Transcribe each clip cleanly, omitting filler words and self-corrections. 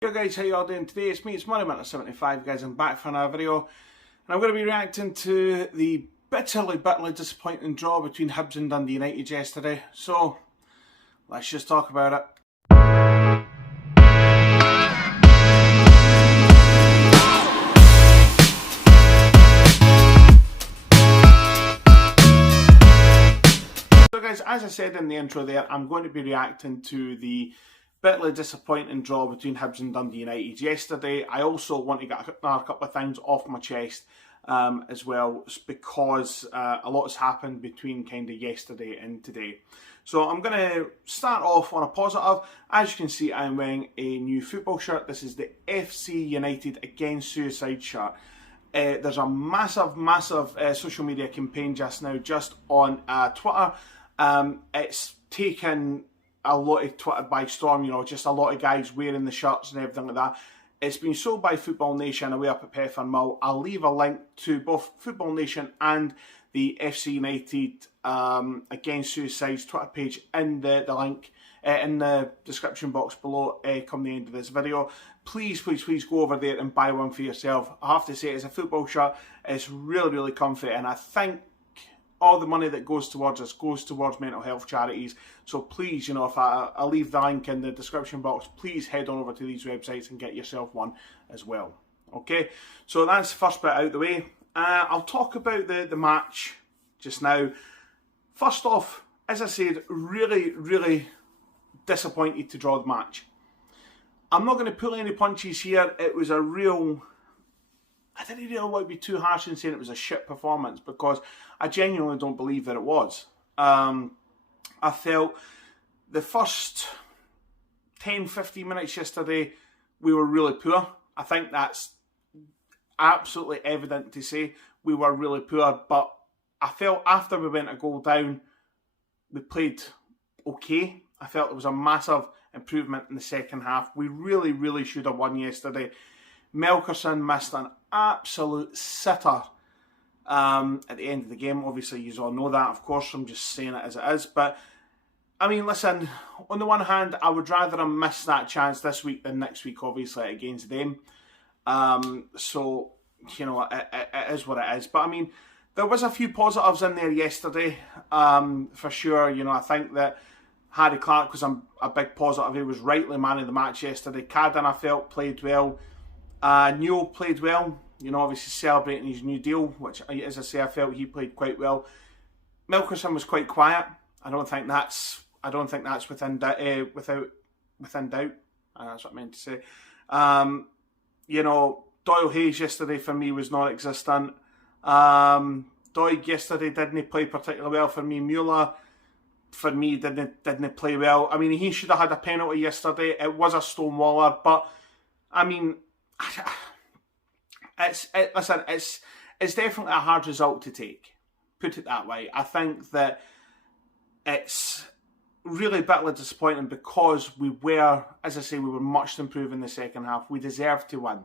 Yo guys, how you all doing today? It's me, it's Moneymatter75 guys. I'm back for another video, and I'm going to be reacting to the bitterly disappointing draw between Hibs and Dundee United yesterday. So, let's just talk about it. So guys, as I said in the intro there, I'm going to be reacting to the bitterly disappointing draw between Hibs and Dundee United yesterday. I also want to get another couple of things off my chest as well, because a lot has happened between kind of yesterday and today. So I'm going to start off on a positive. As you can see, I'm wearing a new football shirt. This is the FC United Against Suicide shirt. There's a massive social media campaign just now, just on Twitter. It's taken a lot of Twitter by storm, you know, just a lot of guys wearing the shirts and everything like that. It's been sold by Football Nation away up at Peffer Mill. I'll leave a link to both Football Nation and the FC United Against Suicide's Twitter page in the link in the description box below come the end of this video. Please go over there and buy one for yourself. I have to say, it's a football shirt. It's really comfy, and I think all the money that goes towards us goes towards mental health charities. So please, you know, if I'll leave the link in the description box, please head on over to these websites and get yourself one as well. Okay, so that's the first bit out of the way. I'll talk about the match just now. First off, as I said, really disappointed to draw the match. I'm not going to pull any punches here. It was a real... I didn't really want to be too harsh in saying it was a shit performance, because I genuinely don't believe that it was. I felt the first 10-15 minutes yesterday, we were really poor. I think that's absolutely evident to say. We were really poor, but I felt after we went a goal down, we played okay. I felt there was a massive improvement in the second half. We really should have won yesterday. Melkerson missed an absolute sitter at the end of the game. Obviously, you all know that, of course. I'm just saying it as it is. But, I mean, listen, on the one hand, I would rather have missed that chance this week than next week, obviously, against them. So, you know, it is what it is. But, I mean, there was a few positives in there yesterday, for sure. You know, I think that Harry Clark was a big positive. He was rightly man of the match yesterday. Cadden, I felt, played well. Newell played well, you know, obviously celebrating his new deal, which, as I say, I felt he played quite well. Melkerson was quite quiet. I don't think that's within doubt. That's what I meant to say. You know, Doyle Hayes yesterday for me was non-existent. Doig yesterday didn't play particularly well for me. Mueller for me didn't play well. I mean, he should have had a penalty yesterday. It was a stonewaller, but I mean, listen, it's definitely a hard result to take. Put it that way. I think that it's really bitterly disappointing, because we were, as I say, we were much improved in the second half. We deserved to win,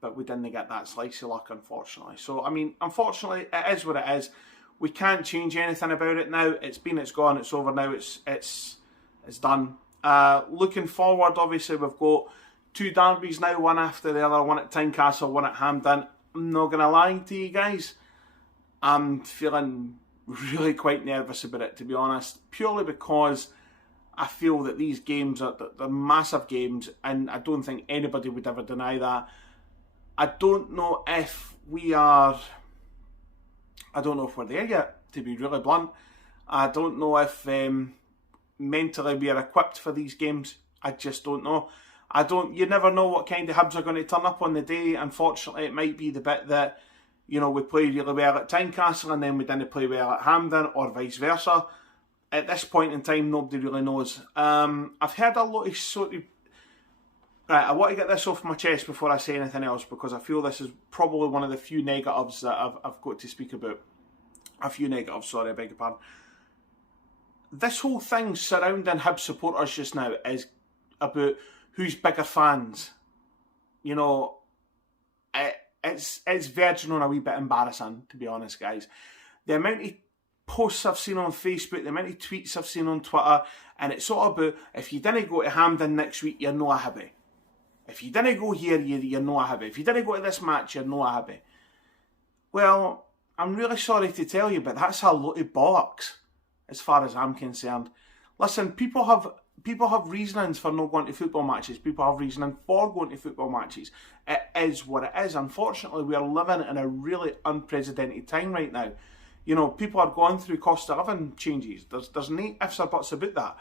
but we didn't get that slice of luck, unfortunately. So, I mean, unfortunately, it is what it is. We can't change anything about it now. It's been, it's gone, it's over now. It's done. Looking forward, obviously, we've got two derbies now, one after the other, one at Tynecastle, one at Hampden. I'm not going to lie to you guys, I'm feeling really quite nervous about it, to be honest, purely because I feel that these games are they're massive games, and I don't think anybody would ever deny that. I don't know if we're there yet, to be really blunt. I don't know if mentally we are equipped for these games. I just don't know. You never know what kind of Hibs are going to turn up on the day. Unfortunately, it might be the bit that, you know, we played really well at Tynecastle and then we didn't play well at Hampden, or vice versa. At this point in time, nobody really knows. I've heard a lot of sort of... Right, I want to get this off my chest before I say anything else, because I feel this is probably one of the few negatives that I've got to speak about. A few negatives, sorry, I beg your pardon. This whole thing surrounding Hibs supporters just now is about who's bigger fans. You know, it's verging on a wee bit embarrassing, to be honest, guys. The amount of posts I've seen on Facebook, the amount of tweets I've seen on Twitter, and it's all about, if you didn't go to Hampden next week, you're not a Hibby. If you didn't go here, you're not happy. If you didn't go to this match, you're not happy. Well, I'm really sorry to tell you, but that's a lot of bollocks, as far as I'm concerned. Listen, people have reasonings for not going to football matches. People have reasoning for going to football matches. It is what it is. Unfortunately, we are living in a really unprecedented time right now. You know, people are going through cost of living changes. There's no ifs or buts about that.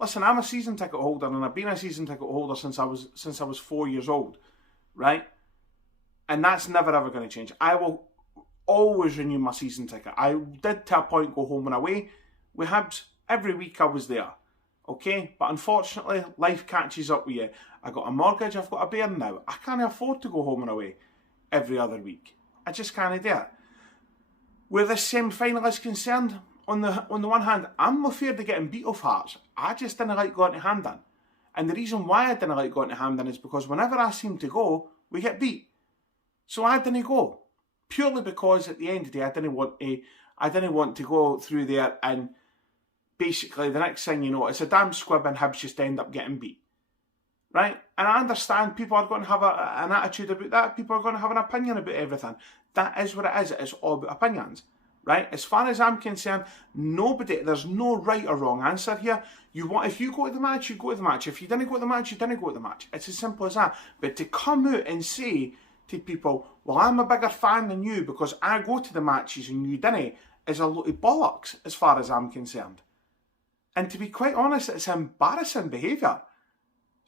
Listen, I'm a season ticket holder, and I've been a season ticket holder since I was 4 years old, right? And that's never ever going to change. I will always renew my season ticket. I did to a point go home and away with Hibs. Every week I was there, okay? But unfortunately, life catches up with you. I got a mortgage, I've got a bairn now. I can't afford to go home and away every other week. I just can't do it. Where this semi-final is concerned, on the one hand, I'm not feared of getting beat off Hearts. I just didn't like going to Hampden. And the reason why I didn't like going to Hampden is because whenever I seem to go, we get beat. So I didn't go. Purely because at the end of the day, I didn't want to go through there and basically the next thing you know, it's a damn squib and Hibs just end up getting beat. Right? And I understand people are going to have an attitude about that. People are going to have an opinion about everything. That is what it is. It's all about opinions. Right? As far as I'm concerned, there's no right or wrong answer here. If you go to the match, you go to the match. If you didn't go to the match, you didn't go to the match. It's as simple as that. But to come out and say to people, well, I'm a bigger fan than you because I go to the matches and you didn't, is a lot of bollocks as far as I'm concerned. And to be quite honest, it's embarrassing behaviour.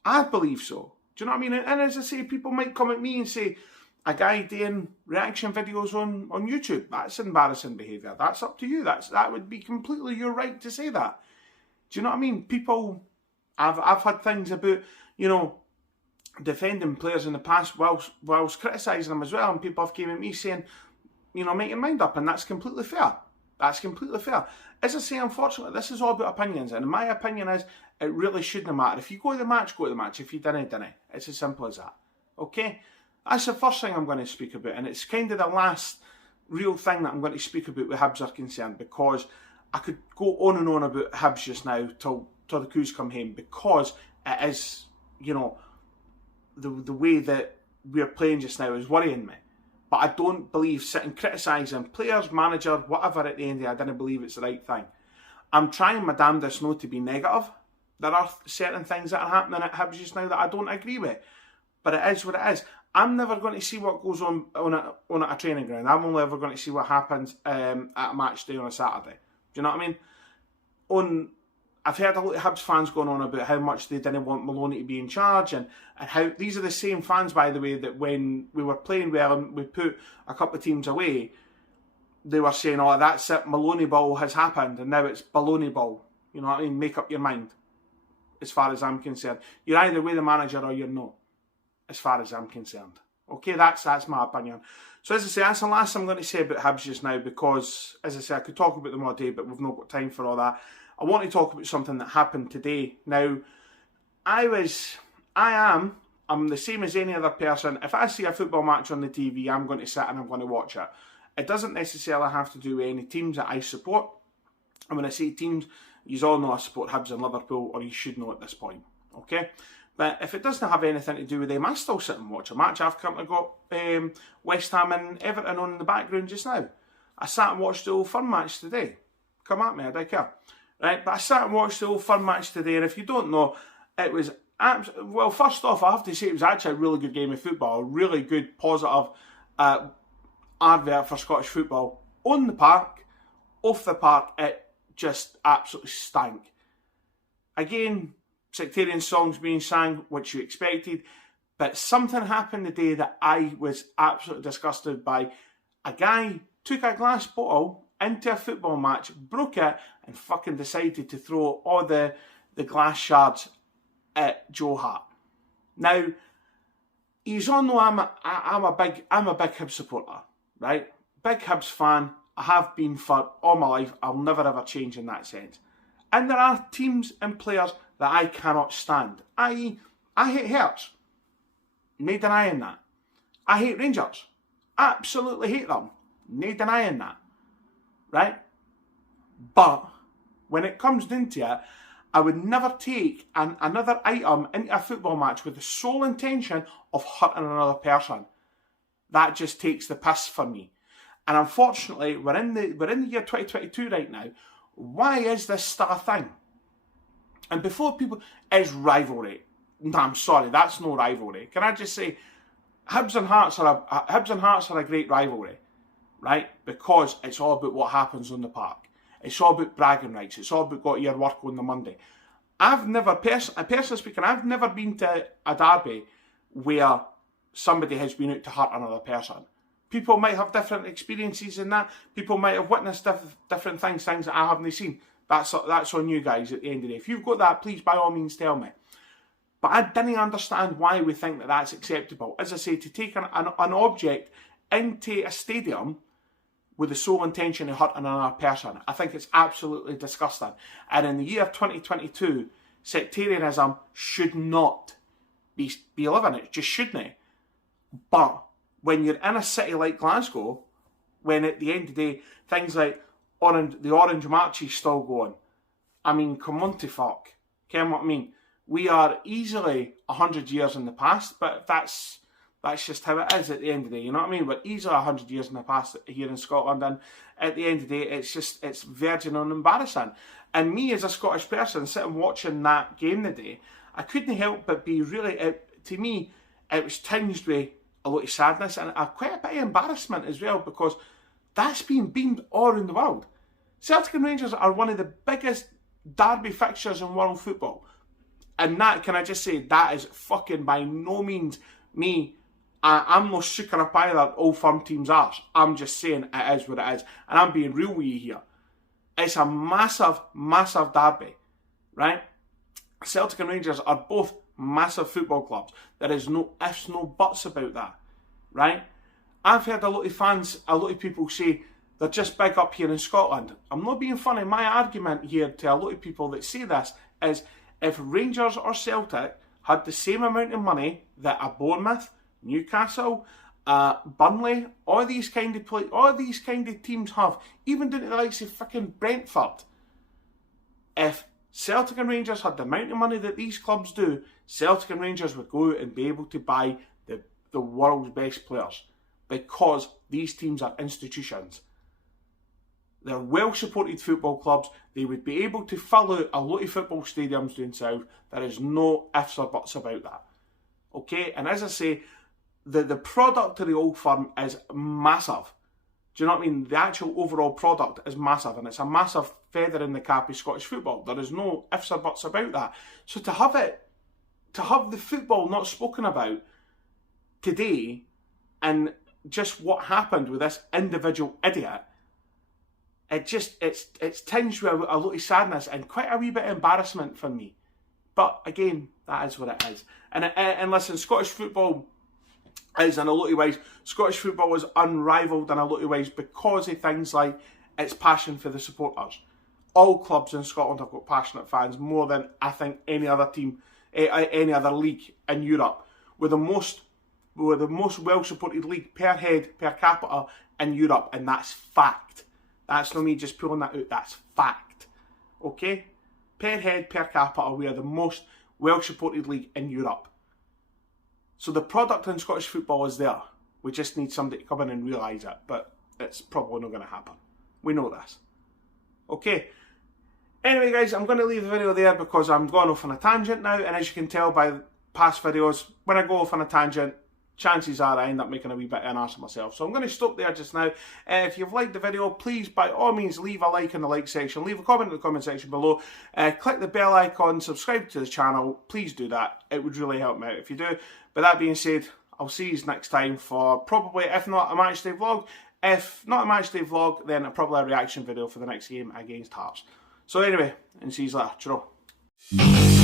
I believe so. Do you know what I mean? And as I say, people might come at me and say, a guy doing reaction videos on YouTube, that's embarrassing behaviour. That's up to you. That would be completely your right to say that. Do you know what I mean? People, I've had things about, you know, defending players in the past whilst criticising them as well, and people have came at me saying, you know, make your mind up, and that's completely fair. That's completely fair. As I say, unfortunately, this is all about opinions, and my opinion is it really shouldn't matter. If you go to the match, go to the match. If you didn't. It's as simple as that. Okay? That's the first thing I'm going to speak about, and it's kind of the last real thing that I'm going to speak about with Hibs are concerned, because I could go on and on about Hibs just now till the coos come home, because it is, you know, the way that we're playing just now is worrying me. But I don't believe sitting criticising players, manager, whatever at the end of the day, I didn't believe it's the right thing. I'm trying my damnedest not to be negative. There are certain things that are happening at Hibs just now that I don't agree with. But it is what it is. I'm never going to see what goes on a training ground. I'm only ever going to see what happens at a match day on a Saturday. Do you know what I mean? I've heard a lot of Hibs fans going on about how much they didn't want Maloney to be in charge, and how these are the same fans, by the way, that when we were playing well and we put a couple of teams away, they were saying, oh, that's it, Maloney ball has happened, and now it's baloney ball. You know what I mean? Make up your mind, as far as I'm concerned. You're either with the manager or you're not, as far as I'm concerned. Okay, that's my opinion. So as I say, that's the last I'm going to say about Hibs just now, because, as I say, I could talk about them all day, but we've not got time for all that. I want to talk about something that happened today. Now, I'm the same as any other person. If I see a football match on the TV, I'm going to sit and I'm going to watch it. It doesn't necessarily have to do with any teams that I support. And when I say teams, you all know I support Hibs and Liverpool, or you should know at this point. Okay? But if it doesn't have anything to do with them, I still sit and watch a match. I've currently got West Ham and Everton on in the background just now. I sat and watched the Old Firm match today. Come at me, I don't care. Right, but I sat and watched the Old Firm match today, and if you don't know, it was well, first off, I have to say it was actually a really good game of football, a really good, positive advert for Scottish football. On the park, off the park, it just absolutely stank. Again, sectarian songs being sang, which you expected, but something happened the day that I was absolutely disgusted by. A guy took a glass bottle into a football match, broke it, and fucking decided to throw all the glass shards at Joe Hart. Now, he's all know I'm a big Hibs supporter, right? Big Hibs fan. I have been for all my life. I'll never ever change in that sense. And there are teams and players that I cannot stand. I hate Hearts. No denying that. I hate Rangers. Absolutely hate them. No denying that. Right? But when it comes down to it, I would never take another item into a football match with the sole intention of hurting another person. That just takes the piss for me. And unfortunately, we're in the year 2022 right now. Why is this still a thing? And before people, it's rivalry. No, I'm sorry, that's no rivalry. Can I just say, Hibs and Hearts are a great rivalry, right? Because it's all about what happens on the park. It's all about bragging rights. It's all about got your work on the Monday. I've never, personally speaking, I've never been to a derby where somebody has been out to hurt another person. People might have different experiences in that. People might have witnessed different things that I haven't seen. That's on you guys at the end of the day. If you've got that, please by all means tell me. But I didn't understand why we think that that's acceptable. As I say, to take an object into a stadium with the sole intention of hurting another person, I think it's absolutely disgusting. And in the year 2022, sectarianism should not be living. It just shouldn't. But when you're in a city like Glasgow, when at the end of the day, things like the Orange March is still going, I mean, come on to fuck. Ken what I mean? We are easily 100 years in the past, but that's just how it is at the end of the day, you know what I mean? We're easily 100 years in the past here in Scotland, and at the end of the day, it's virgin and embarrassing. And me as a Scottish person sitting watching that game today, I couldn't help but be really, to me, it was tinged with a lot of sadness and quite a bit of embarrassment as well, because that's being beamed all around the world. Celtic and Rangers are one of the biggest derby fixtures in world football. And that, can I just say, that is fucking by no means me. I'm not sucking up either Old Firm team's arse. I'm just saying it is what it is. And I'm being real with you here. It's a massive, massive derby, right? Celtic and Rangers are both massive football clubs. There is no ifs, no buts about that, right? I've heard a lot of people say they're just big up here in Scotland. I'm not being funny. My argument here to a lot of people that say this is, if Rangers or Celtic had the same amount of money that a Bournemouth, Newcastle, Burnley, all these kind of teams have, even down to the likes of fucking Brentford, if Celtic and Rangers had the amount of money that these clubs do, Celtic and Rangers would go out and be able to buy the world's best players, because these teams are institutions. They're well-supported football clubs. They would be able to fill out a lot of football stadiums down south. There is no ifs or buts about that. Okay? And as I say, the product of the Old Firm is massive. Do you know what I mean? The actual overall product is massive, and it's a massive feather in the cap of Scottish football. There is no ifs or buts about that. So to have the football not spoken about today, and just what happened with this individual idiot, it's tinged with a lot of sadness and quite a wee bit of embarrassment for me. But again, that is what it is. And listen, Scottish football is, in a lot of ways, Scottish football is unrivaled in a lot of ways because of things like its passion for the supporters. All clubs in Scotland have got passionate fans, more than I think any other team, any other league in Europe. We're the most well-supported league per head, per capita in Europe, and that's fact. That's not me just pulling that out, that's fact. Okay? Per head, per capita, we are the most well-supported league in Europe. So the product in Scottish football is there. We just need somebody to come in and realise it, but it's probably not going to happen. We know this. Okay? Anyway, guys, I'm going to leave the video there because I'm going off on a tangent now, and as you can tell by past videos, when I go off on a tangent, chances are I end up making a wee bit of an arse of myself. So I'm going to stop there just now. If you've liked the video, please, by all means, leave a like in the like section. Leave a comment in the comment section below. Click the bell icon, subscribe to the channel. Please do that. It would really help me out if you do. But that being said, I'll see you next time for probably, if not a matchday vlog, if not a matchday vlog, then probably a reaction video for the next game against Hearts. So anyway, and see you later. Ciao.